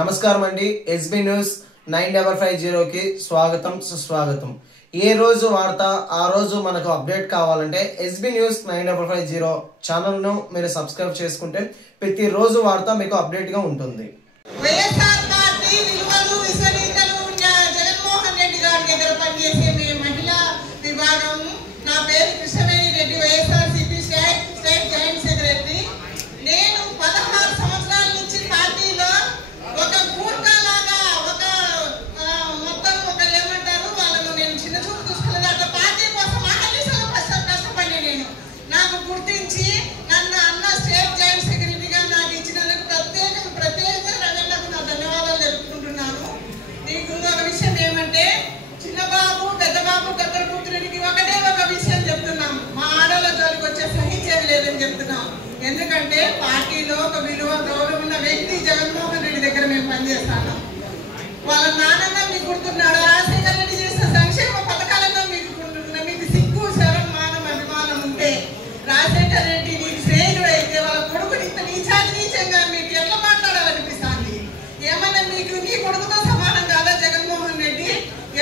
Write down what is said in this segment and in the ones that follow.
నమస్కారం అండి. SB news 9550 కి స్వాగతం సుస్వాగతం. ఏ రోజు వార్త ఆ రోజు మనకు అప్డేట్ కావాలంటే ఎస్బీ న్యూస్ 9550 ఛానల్ ను మీరు సబ్స్క్రైబ్ చేసుకుంటే ప్రతి రోజు వార్త మీకు అప్డేట్ గా ఉంటుంది. వైఎస్ఆర్ పార్టీ విలువలు విశ్వనీయతలు జగన్మోహన్ రెడ్డి గారి దగ్గర పనిచేసే మహిళా విభాగం. నా పేరు Krishnaveni Reddy, YSRCP state joint secretary. నేను 16 సంవత్సరాల నుంచి పార్టీలో ఒక కూర్గాలాగా మొత్తం ఏమంటారు వాళ్ళను నేను చిన్న చూపు చూసుకునేదాకా పార్టీ కోసం ఆహ్లాదం కష్టపడి నేను నాకు గుర్తించి నన్ను అన్న స్టేట్ జాయింట్ సెక్రటరీగా నాకు ఇచ్చినందుకు ప్రత్యేకంగా రవీంద్రకు నా ధన్యవాదాలు తెలుపుకుంటున్నాను. నీకు ఒక విషయం ఏమంటే చిన్నబాబు పెద్దబాబు పెద్దల కూతురికి ఒకటే ఒక విషయం చెప్తున్నాం, మా ఆడవాళ్ళ జోలికి వచ్చే సహించేది లేదని చెప్తున్నాం. ఎందుకంటే పార్టీలో ఒక విలువ గౌరవం ఉన్న వ్యక్తి జగన్మోహన్ రెడ్డి దగ్గర మేము పనిచేస్తాను. వాళ్ళ నాన్న మీకు గుర్తున్నాడు, రాజశేఖర రెడ్డి చేసిన సంక్షేమ పథకాలలో మీకు సిగ్గు శరం మానం అభిమానం ఉంటే రాజశేఖర రెడ్డి నీకు శ్రేయుడు అయితే వాళ్ళ కొడుకుని ఇంత నీచంగా మీకు ఎట్లా మాట్లాడాలనిపిస్తుంది? ఏమన్నా మీకు నీ కొడుకుతో సమానం కాదా జగన్మోహన్ రెడ్డి?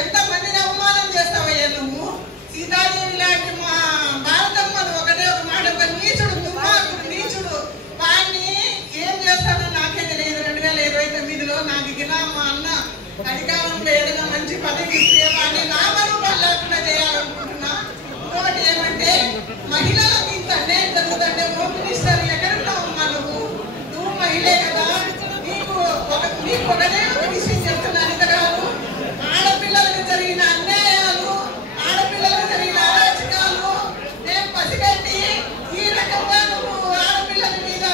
ఎంతమందిని అవమానం చేస్తావయ్యా నువ్వు? సీతాదేవి లాంటి మా భారతమ్మను ఒకటే ఒక మాట, ఒక నీచుడు దుర్మార్గుడు నీచుడు వాడిని ఏం చేస్తాడో నాకే తెలియదు. 2029లో నాకు గినా మా అన్న అధికారంలో ఏదైనా మంచి పదవి ఇస్తే వాడిని నామరూపాలు లేకుండా చేయాలనుకుంటున్నా. ఇంకొకటి ఏమంటే మహిళలకు ఇంత అన్యాయం జరుగుతుంటే హోమ్ మినిస్టర్ ఎక్కడున్నావమ్మా నువ్వు మహిళే కదా, నీకు ఒకటే ఒక విషయం చెప్తున్నాను. ఇంతకాదు ఆడపిల్లలకు జరిగిన అన్యాయాలు, ఆడపిల్లలకు జరిగిన అరాచకాలు నేను పసిగట్టి ఈ రకంగా నువ్వు ఆడపిల్లల మీద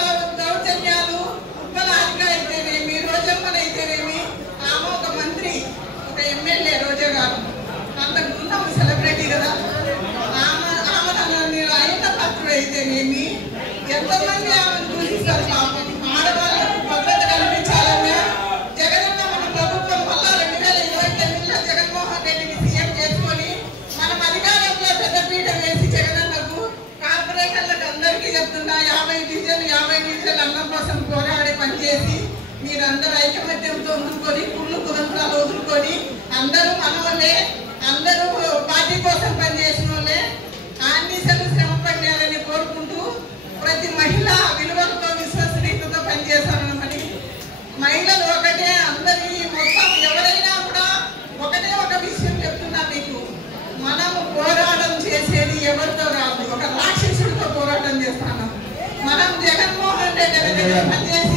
దౌర్జన్యాలు ఉప్పలాదిక అయితేనేమి, రోజమ్మనైతేనేమి, ఆమె ఒక మంత్రి ఒక ఎమ్మెల్యే రోజా గారు అంతకుముందు ఆమె సెలబ్రిటీ కదా, ఆమె నేను అయిన పత్రుడు అయితేనేమి ఎంతమంది ఆమెను దూషిస్తారు. పాపం ఆడవాళ్ళకు భద్రత కల్పించాలన్నా జగనన్న మన ప్రభుత్వం వల్ల 2029లో జగన్మోహన్ రెడ్డిని సీఎం చేసుకొని మనం అధికారంలో పెద్దపీట వేసి జగనన్నకు కార్పొరేటర్లకు అందరికీ చెప్తున్నా 50 డీజిల్ అన్నం కోసం పోరాడి పనిచేసి మీరందరూ ఐకమత్యంతో వదులుకొని కుళ్ళు కుతంత్రాలు వదులుకొని అందరూ మనవలే, అందరూ పార్టీ కోసం పనిచేసిన వాళ్ళే ఆర్మీసలు శ్రమ పడాలని కోరుకుంటూ ప్రతి మహిళ విలువలతో విశ్వసనీయతతో పనిచేస్తారని మహిళలు ఒకటే అందరి మొత్తం ఎవరైనా కూడా ఒకటే ఒక విషయం చెప్తున్నా మీకు, మనము పోరాటం చేసేది ఎవరితో రాదు, ఒక రాక్షసుడితో పోరాటం చేస్తాను. మనం జగన్మోహన్ రెడ్డి దగ్గర పనిచేసి